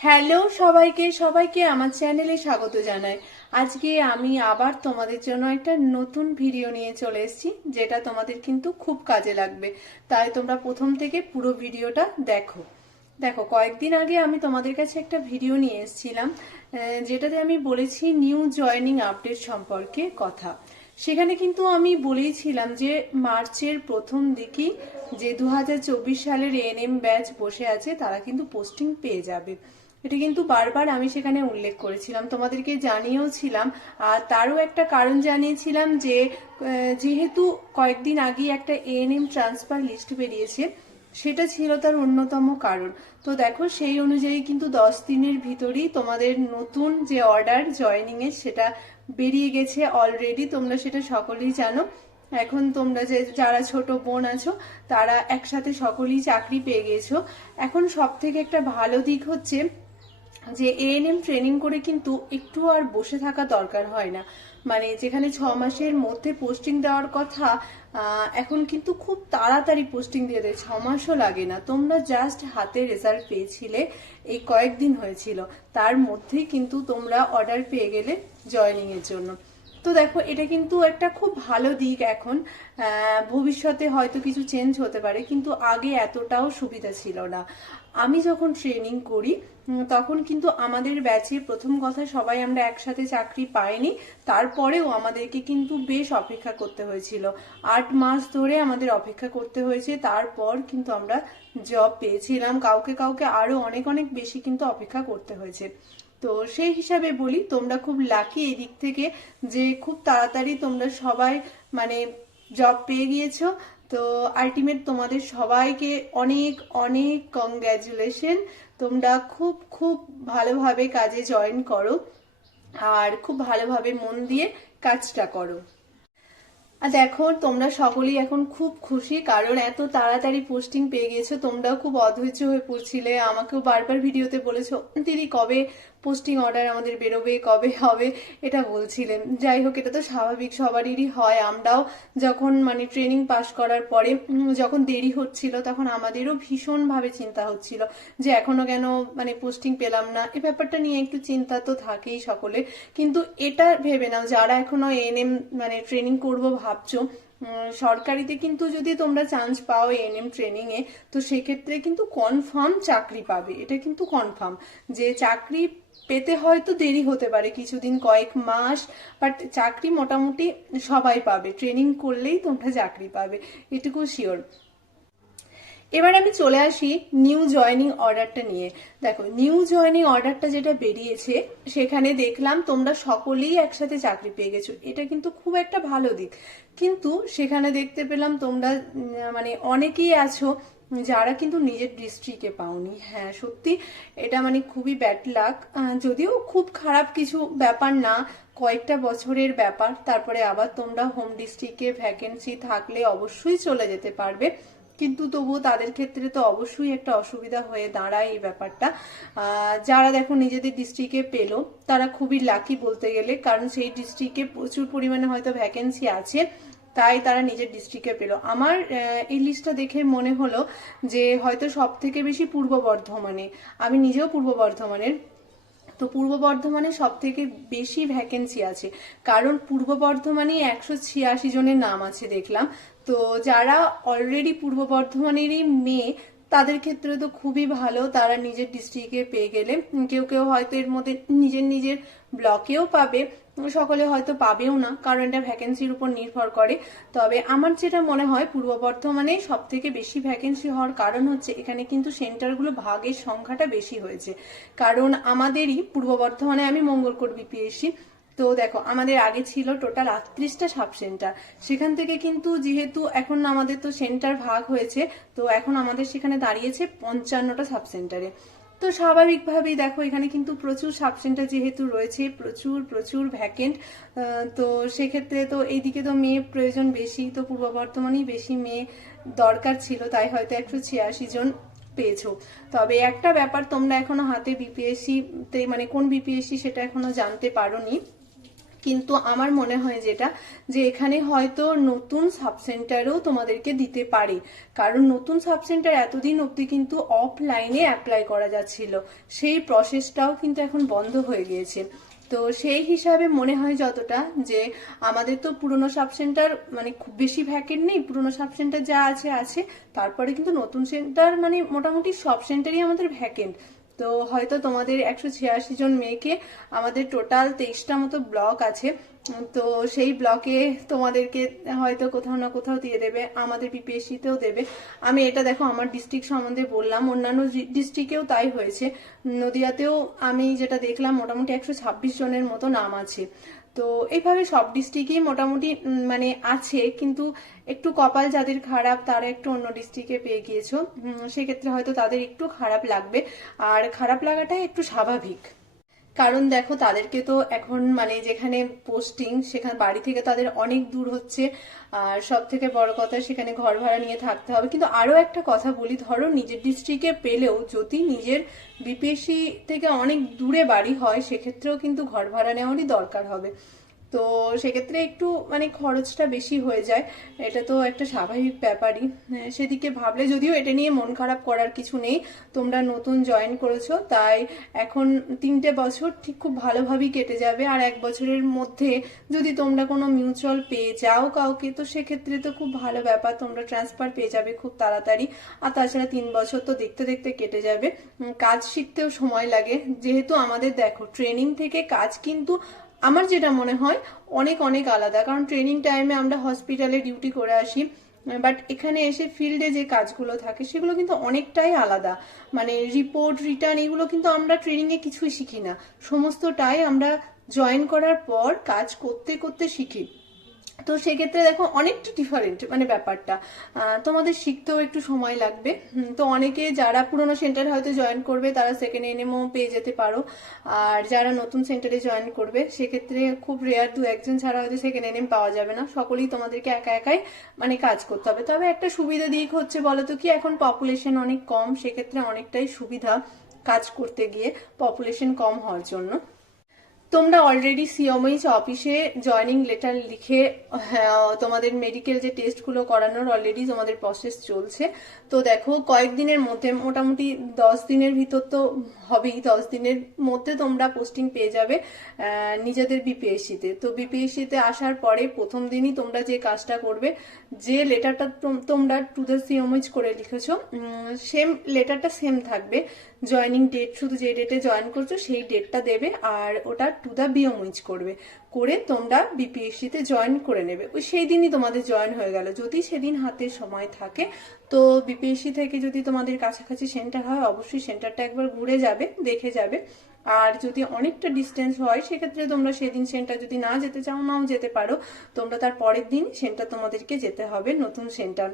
Hello সবাইকে সবাইকে আমার চ্যানেলে স্বাগত জানাই। আজকে আমি আবার তোমাদের জন্য একটা নতুন ভিডিও নিয়ে চলে এসেছি, যেটা তোমাদের কিন্তু খুব কাজে লাগবে। তাই তোমরা প্রথম থেকে পুরো ভিডিওটা দেখো। দেখো, কয়েকদিন আগে আমি তোমাদের কাছে একটা ভিডিও নিয়ে এসেছিলাম, যেটাতে আমি বলেছি নিউ জয়েনিং আপডেট সম্পর্কে কথা। সেখানে কিন্তু আমি বলেইছিলাম যে মার্চের প্রথম দিকেই যে 2024 সালের এএনএম ব্যাচ বসে আছে তারা কিন্তু পোস্টিং পেয়ে যাবে। এটা কিন্তু বারবার আমি সেখানে উল্লেখ করেছিলাম, তোমাদেরকে জানিয়েও ছিলাম। আর তারও একটা কারণ জানিয়েছিলাম যে যেহেতু কয়েকদিন আগে একটা এএনএম ট্রান্সফার লিস্ট বেরিয়েছে, সেটা ছিল তার অন্যতম কারণ। তো দেখো, সেই অনুযায়ী কিন্তু 10 দিনের ভিতরেই তোমাদের নতুন যে অর্ডার জয়নিং এর সেটা বেরিয়ে গেছে অলরেডি। তোমরা সেটা সকলেই জানো। এখন তোমরা যারা ছোট বোন আছো তারা একসাথে সকলেই চাকরি পেয়ে গেছো। এখন সব থেকে একটা ভালো দিক হচ্ছে যে এএনএম ট্রেনিং করে কিন্তু একটু আর বসে থাকা দরকার হয় না। মানে যেখানে 6 মাসের মধ্যে পোস্টিং দেওয়ার কথা, এখন কিন্তু খুব তাড়াতাড়ি পোস্টিং দিয়ে দেয়, 6 মাসও লাগে না। তোমরা জাস্ট হাতে রেজাল্ট পেয়েছিলে, এই কয়েকদিন হয়েছিল, তার মধ্যেই কিন্তু তোমরা অর্ডার পেয়ে গেলে জয়নিং এর জন্য। তো দেখো, এটা কিন্তু একটা খুব ভালো দিক। এখন ভবিষ্যতে হয়তো কিছু চেঞ্জ হতে পারে, কিন্তু আগে এতটাও সুবিধা ছিল না। আমি যখন ট্রেনিং করি তখন কিন্তু আমাদের ব্যাচে প্রথম কথা সবাই আমরা একসাথে চাকরি পাইনি। তারপরেও আমাদেরকে কিন্তু বেশ অপেক্ষা করতে হয়েছিল, 8 মাস ধরে আমাদের অপেক্ষা করতে হয়েছে। তারপর কিন্তু আমরা জব পেয়েছিলাম, কাউকে কাউকে আরো অনেক অনেক বেশি কিন্তু অপেক্ষা করতে হয়েছে। তো সেই হিসাবে বলি তোমরা খুব লাকি এই দিক থেকে যে খুব তাড়াতাড়ি তোমরা সবাই মানে জব পেয়ে গিয়েছো। তো আলটিমেট তোমাদের সবাইকে অনেক অনেক কংগ্রাচুলেশন। তোমরা খুব খুব ভালোভাবে কাজে জয়েন করো আর খুব ভালোভাবে মন দিয়ে কাজটা করো। আর দেখো, তোমরা সকলেই এখন খুব খুশি, কারণ এত তাড়াতাড়ি পোস্টিং পেয়ে গেছো। তোমরাও খুব অধৈর্য হয়ে পড়ছিলে, আমাকেও বারবার ভিডিওতে বলেছো দিদি কবে পোস্টিং অর্ডার আমাদের বেরোবে, কবে হবে, এটা বলছিলেন। যাই হোক, এটা তো স্বাভাবিক, সবারই হয়। আমরাও যখন মানে ট্রেনিং পাস করার পরে যখন দেরি হচ্ছিল, তখন আমাদেরও ভীষণভাবে চিন্তা হচ্ছিল যে এখনো কেন মানে পোস্টিং পেলাম না। এই ব্যাপারটা নিয়ে একটু চিন্তা তো থাকেই সকলে। কিন্তু এটা ভেবে নাও, যারা এখনো এএনএম মানে ট্রেনিং করবো ভাবছো, সরকারিতে কিন্তু যদি তোমরা চান্স পাও এএনএম ট্রেনিং এ, তো সেক্ষেত্রে কিন্তু কনফার্ম চাকরি পাবে। এটা কিন্তু কনফার্ম যে চাকরি পেতে হয়তো দেরি হতে পারে কিছুদিন, কয়েক মাস, বাট চাকরি মোটামুটি সবাই পাবে। ট্রেনিং করলেই তোমরা চাকরি পাবে, এটুকু শিওর। এবার আমি চলে আসি নিউ জয়নিং অর্ডারটা নিয়ে। দেখো, নিউ জয়নিং অর্ডারটা যেটা বেরিয়েছে, সেখানে দেখলাম তোমরা সকলেই একসাথে চাকরি পেয়ে গেছো। এটা কিন্তু খুব একটা ভালো দিক। কিন্তু সেখানে দেখতে পেলাম তোমরা মানে অনেকেই আছো যারা কিন্তু নিজের ডিস্ট্রিক্টে পাওনি। হ্যাঁ, সত্যি এটা মানে খুবই ব্যাড লাক। যদিও খুব খারাপ কিছু ব্যাপার না, কয়েকটা বছরের ব্যাপার। তারপরে আবার তোমরা হোম ডিস্ট্রিক্টে ভ্যাকেন্সি থাকলে অবশ্যই চলে যেতে পারবে, কিন্তু তবুও তাদের ক্ষেত্রে তো অবশ্যই একটা অসুবিধা হয়ে দাঁড়ায় এই ব্যাপারটা। যারা দেখো নিজেদের ডিস্ট্রিক্টে পেলো তারা খুবই লাকি বলতে গেলে, কারণ সেই ডিস্ট্রিক্টে প্রচুর পরিমাণে হয়তো ভ্যাকেন্সি আছে, তাই তারা নিজের ডিস্ট্রিক্টে পেলো। আমার এই লিস্টটা দেখে মনে হলো যে হয়তো সব থেকে বেশি পূর্ব বর্ধমানে। আমি নিজেও পূর্ব বর্ধমানের। তো পূর্ব বর্ধমানে সব থেকে বেশি ভ্যাকেন্সি আছে, কারণ পূর্ব বর্ধমানে 186 জনের নাম আছে দেখলাম। তো যারা অলরেডি পূর্ব বর্ধমানেরই মেয়ে, তাদের ক্ষেত্রে তো খুবই ভালো, তারা নিজের ডিস্ট্রিক্টে পেয়ে গেলে। কেউ কেউ হয়তো এর মধ্যে নিজের নিজের ব্লকেও পাবে, সকলে হয়তো পাবেও না, কারণ এটা ভ্যাকেন্সির উপর নির্ভর করে। তবে আমার যেটা মনে হয়, পূর্ব বর্ধমানে সব থেকে বেশি ভ্যাকেন্সি হওয়ার কারণ হচ্ছে এখানে কিন্তু সেন্টারগুলো ভাগের সংখ্যাটা বেশি হয়েছে। কারণ আমাদেরই পূর্ব বর্ধমানে আমি মঙ্গলকোট বিপিএসসি। তো দেখো, আমাদের আগে ছিল টোটাল 38টা সাব সেন্টার। সেখান থেকে কিন্তু যেহেতু এখন আমাদের তো সেন্টার ভাগ হয়েছে, তো এখন আমাদের সেখানে দাঁড়িয়েছে 55টা সাব সেন্টারে। তো স্বাভাবিকভাবেই দেখো, এখানে কিন্তু প্রচুর সাব সেন্টার যেহেতু রয়েছে, প্রচুর প্রচুর ভ্যাকেন্ট। তো সেক্ষেত্রে তো এইদিকে তো মেয়ে প্রয়োজন বেশি, তো পূর্ব বর্ধমানেই বেশি মেয়ে দরকার ছিল, তাই হয়তো 186 জন পেয়েছো। তবে একটা ব্যাপার, তোমরা এখনো হাতে বিপিএসসি তে মানে কোন বিপিএসসি সেটা এখনো জানতে পারোনি। কিন্তু আমার মনে হয় যেটা, যে এখানে হয়তো নতুন সাব সেন্টারও তোমাদেরকে দিতে পারে, কারণ নতুন সাব সেন্টার এতদিন অবধি কিন্তু অফলাইনে অ্যাপ্লাই করা যাচ্ছিল, সেই প্রসেসটাও কিন্তু এখন বন্ধ হয়ে গিয়েছে। তো সেই হিসাবে মনে হয় যতটা, যে আমাদের তো পুরনো সাব সেন্টার মানে খুব বেশি ভ্যাকেন্ট নেই, পুরনো সাব সেন্টার যা আছে আছে, তারপরে কিন্তু নতুন সেন্টার মানে মোটামুটি সব সেন্টারই আমাদের ভ্যাকেন্ট। তো হয়তো তোমাদের 186 জন মেয়েকে, আমাদের টোটাল 23টা মতো ব্লক আছে, তো সেই ব্লকে তোমাদেরকে হয়তো কোথাও না কোথাও দিয়ে দেবে, আমাদের বিপিএসসি তেও দেবে। আমি এটা দেখো আমার ডিস্ট্রিক্ট সম্বন্ধে বললাম, অন্যান্য ডিস্ট্রিক্টেও তাই হয়েছে। নদিয়াতেও আমি যেটা দেখলাম মোটামুটি 126 জনের মতো নাম আছে। তো এইভাবে সব ডিস্ট্রিক্টই মোটামুটি মানে আছে, কিন্তু একটু কপাল যাদের খারাপ তারা একটু অন্য ডিস্ট্রিক্টে পেয়ে গিয়েছো, সেক্ষেত্রে হয়তো তাদের একটু খারাপ লাগবে, আর খারাপ লাগাটাই একটু স্বাভাবিক। কারণ দেখো তাদেরকে তো এখন মানে যেখানে পোস্টিং সেখানে বাড়ি থেকে তাদের অনেক দূর হচ্ছে, আর সব থেকে বড় কথা সেখানে ঘর ভাড়া নিয়ে থাকতে হবে। কিন্তু আরো একটা কথা বলি, ধরো নিজের ডিস্ট্রিক্টে পেলেও যদি নিজের বিপিএসসি থেকে অনেক দূরে বাড়ি হয়, সেক্ষেত্রেও কিন্তু ঘর ভাড়া নেওয়ারই দরকার হবে। তো সেক্ষেত্রে একটু মানে খরচটা বেশি হয়ে যায়, এটা তো একটা স্বাভাবিক ব্যাপারই। সেদিকে ভাবলে, যদিও এটা নিয়ে মন খারাপ করার কিছু নেই, তোমরা নতুন জয়েন করেছো, তাই এখন 3টে বছর ঠিক খুব ভালোভাবেই কেটে যাবে। আর 1 বছরের মধ্যে যদি তোমরা কোনো মিউচুয়াল পেয়ে যাও কাউকে, তো সেক্ষেত্রে তো খুব ভালো ব্যাপার, তোমরা ট্রান্সফার পেয়ে যাবে খুব তাড়াতাড়ি। আর তাছাড়া 3 বছর তো দেখতে দেখতে কেটে যাবে। কাজ শিখতেও সময় লাগে, যেহেতু আমাদের দেখো ট্রেনিং থেকে কাজ কিন্তু আমার যেটা মনে হয় অনেক অনেক আলাদা, কারণ ট্রেনিং টাইমে আমরা হসপিটালে ডিউটি করে আসি, বাট এখানে এসে ফিল্ডে যে কাজগুলো থাকে সেগুলো কিন্তু অনেকটাই আলাদা। মানে রিপোর্ট রিটার্ন এগুলো কিন্তু আমরা ট্রেনিং এ কিছুই শিখি না, সমস্তটাই আমরা জয়েন করার পর কাজ করতে করতে শিখি। তো সেক্ষেত্রে দেখো অনেকটা ডিফারেন্ট মানে ব্যাপারটা, তোমাদের শিখতেও একটু সময় লাগবে। তো অনেকে যারা পুরোনো সেন্টার হয়তো জয়েন করবে তারা সেকেন্ড এনএমও পেয়ে যেতে পারো, আর যারা নতুন সেন্টারে জয়েন করবে সেক্ষেত্রে খুব রেয়ার 2-1 জন ছাড়া হয়তো সেকেন্ড এনএম পাওয়া যাবে না, সকলেই তোমাদেরকে একা একাই মানে কাজ করতে হবে। তবে একটা সুবিধা দিক হচ্ছে বলতো কি, এখন পপুলেশন অনেক কম, সেক্ষেত্রে অনেকটাই সুবিধা কাজ করতে গিয়ে পপুলেশন কম হওয়ার জন্য। তোমরা অলরেডি সিওমএইচ অফিসে জয়নিং লেটার লিখে তোমাদের মেডিকেল যে টেস্টগুলো করানোর অলরেডি তোমাদের প্রসেস চলছে। তো দেখো কয়েকদিনের মধ্যে, মোটামুটি 10 দিনের ভিতর তো হবেই, 10 দিনের মধ্যে তোমরা পোস্টিং পেয়ে যাবে নিজেদের বিপিএসসিতে। তো বিপিএসসিতে আসার পরে প্রথম দিনই তোমরা যে কাজটা করবে, যে লেটারটা তোমরা টু দ্য সিওমএইচ করে লিখেছো, সেম লেটারটা সেম থাকবে, জয়নিং ডেট শুধু যে ডেটে জয়েন করছো সেই ডেটটা দেবে, আর ওটা টু দা বিওমইচ করবে, করে তোমরা বিপিএসসি তে জয়েন করে নেবে। ওই সেই দিনই তোমাদের জয়েন হয়ে গেল। যদি সেদিন হাতে সময় থাকে তো বিপিএসসি থেকে যদি তোমাদের কাছাকাছি সেন্টার হয়, অবশ্যই সেন্টারটা একবার ঘুরে যাবে, দেখে যাবে। আর যদি অনেকটা ডিস্টেন্স হয় সেক্ষেত্রে তোমরা সেদিন সেন্টার যদি না যেতে চাও নাও যেতে পারো, তোমরা তার পরের দিন সেন্টার তোমাদেরকে যেতে হবে, নতুন সেন্টার।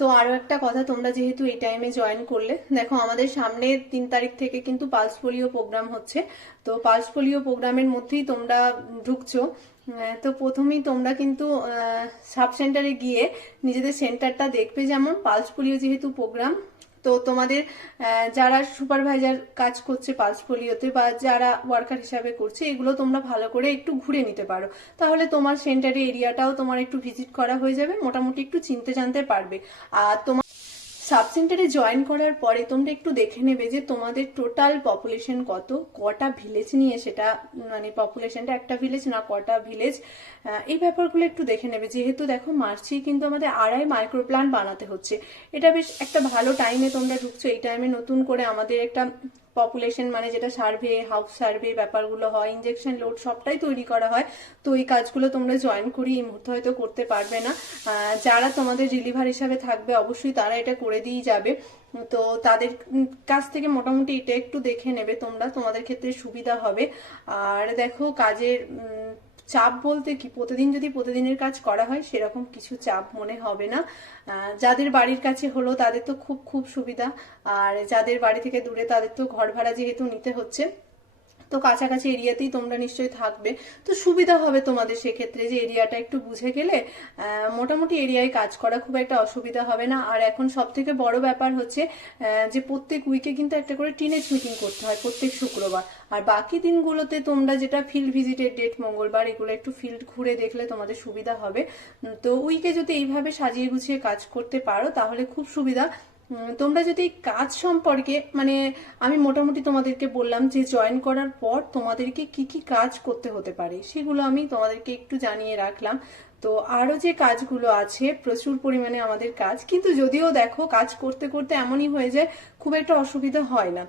তো আরো একটা কথা, তোমরা যেহেতু এই টাইমে জয়েন করলে, দেখো আমাদের সামনে 3 তারিখ থেকে কিন্তু পালস পোলিও প্রোগ্রাম হচ্ছে। তো পালস পোলিও প্রোগ্রামের মধ্যেই তোমরা ঢুকছো। তো প্রথমেই তোমরা কিন্তু সাব সেন্টারে গিয়ে নিজেদের সেন্টারটা দেখবে, যেমন পালস পোলিও যেহেতু প্রোগ্রাম, তো তোমাদের যারা সুপারভাইজার কাজ করছে পালস পোলিওতে বা যারা ওয়ার্কার হিসাবে করছে, এগুলো তোমরা ভালো করে একটু ঘুরে নিতে পারো, তাহলে তোমার সেন্টারে এরিয়াটাও তোমার একটু ভিজিট করা হয়ে যাবে, মোটামুটি একটু চিনতে জানতে পারবে। আর তোমার সাব সেন্টারে জয়েন করার পরে তোমরা একটু দেখে নেবে যে তোমাদের টোটাল পপুলেশন কত, কটা ভিলেজ নিয়ে সেটা মানে পপুলেশনটা, একটা ভিলেজ না কটা ভিলেজ, এই ব্যাপারগুলো একটু দেখে নেবে। যেহেতু দেখো মার্চেই কিন্তু আমাদের 2.5 মাইক্রো প্ল্যান বানাতে হচ্ছে, এটা বেশ একটা ভালো টাইমে তোমরা ঢুকছো। এই টাইমে নতুন করে আমাদের একটা পপুলেশন মানে যেটা সার্ভে, হাউস সার্ভে ব্যাপারগুলো হয়, ইনজেকশন লোড সবটাই তৈরি করা হয়। তো এই কাজগুলো তোমরা জয়েন করি এই মুহূর্তে হয়তো করতে পারবে না, যারা তোমাদের রিলিভার হিসাবে থাকবে অবশ্যই তারা এটা করে দিয়ে যাবে। তো তাদের কাছ থেকে মোটামুটি এটা একটু দেখে নেবে তোমরা, তোমাদের ক্ষেত্রে সুবিধা হবে। আর দেখো কাজের চাপ বলতে কি, প্রতিদিন যদি প্রতিদিনের কাজ করা হয় সেরকম কিছু চাপ মনে হবে না। যাদের বাড়ির কাছে হলো তাদের তো খুব খুব সুবিধা, আর যাদের বাড়ি থেকে দূরে তাদের তো ঘর ভাড়া যেহেতু নিতে হচ্ছে, তো কাছাকাছি এরিয়াতেই তোমরা নিশ্চয়ই থাকবে, তো সুবিধা হবে তোমাদের সেক্ষেত্রে যে এরিয়াটা একটু বুঝে গেলে মোটামুটি এরিয়ায় কাজ করা খুব একটা অসুবিধা হবে না। আর এখন সব থেকে বড় ব্যাপার হচ্ছে যে প্রত্যেক উইকে কিন্তু একটা করে টিনেজ মিটিং করতে হয় প্রত্যেক শুক্রবার। আর বাকি দিনগুলোতে তোমরা যেটা ফিল্ড ভিজিটের ডেট মঙ্গলবার, এগুলো একটু ফিল্ড ঘুরে দেখলে তোমাদের সুবিধা হবে। তো উইকে যদি এইভাবে সাজিয়ে গুছিয়ে কাজ করতে পারো তাহলে খুব সুবিধা। তোমরা যদি কাজ সম্পর্কে মানে আমি মোটামুটি তোমাদেরকে বললাম যে জয়েন করার পর তোমাদেরকে কি কি কাজ করতে হতে পারে সেগুলো আমি তোমাদেরকে একটু জানিয়ে রাখলাম। তো আরো যে কাজগুলো আছে প্রচুর পরিমাণে আমাদের কাজ, কিন্তু যদিও দেখো কাজ করতে করতে এমনই হয়ে যায় খুব একটা অসুবিধা হয় না।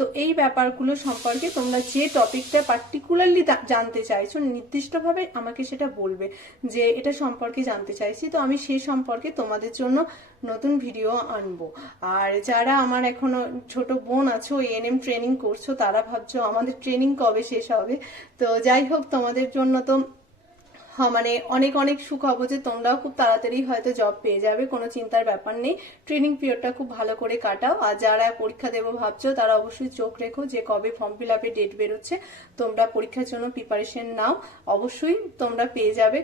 তো এই ব্যাপারগুলো সম্পর্কে তোমরা যে টপিকটা পার্টিকুলারলি জানতে চাইছো নির্দিষ্টভাবে আমাকে সেটা বলবে যে এটা সম্পর্কে জানতে চাইছি, তো আমি সেই সম্পর্কে তোমাদের জন্য নতুন ভিডিও আনবো। আর যারা আমার এখনো ছোট বোন আছো এএনএম ট্রেনিং করছো তারা ভাবছো আমাদের ট্রেনিং কবে শেষ হবে। তো যাই হোক, তোমাদের জন্য তো মানে অনেক অনেক সুখবর যে তোমরাও খুব তাড়াতাড়ি হয়তো জব পেয়ে যাবে, কোনো চিন্তার ব্যাপার নেই। ট্রেনিং পিরিয়ডটা খুব ভালো করে কাটাও। আর যারা পরীক্ষা দেবো ভাবছো তারা অবশ্যই চোখ রেখো যে কবে ফর্ম ফিল আপের ডেট বেরোচ্ছে, তোমরা পরীক্ষার জন্য প্রিপারেশন নাও, অবশ্যই তোমরা পেয়ে যাবে।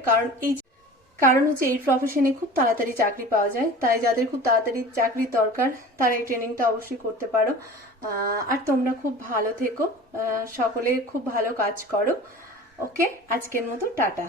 কারণ হচ্ছে এই প্রফেশনে খুব তাড়াতাড়ি চাকরি পাওয়া যায়, তাই যাদের খুব তাড়াতাড়ি চাকরির দরকার তারা এই ট্রেনিংটা অবশ্যই করতে পারো। আর তোমরা খুব ভালো থেকো, সকলে খুব ভালো কাজ করো। ওকে, আজকের মতো টাটা।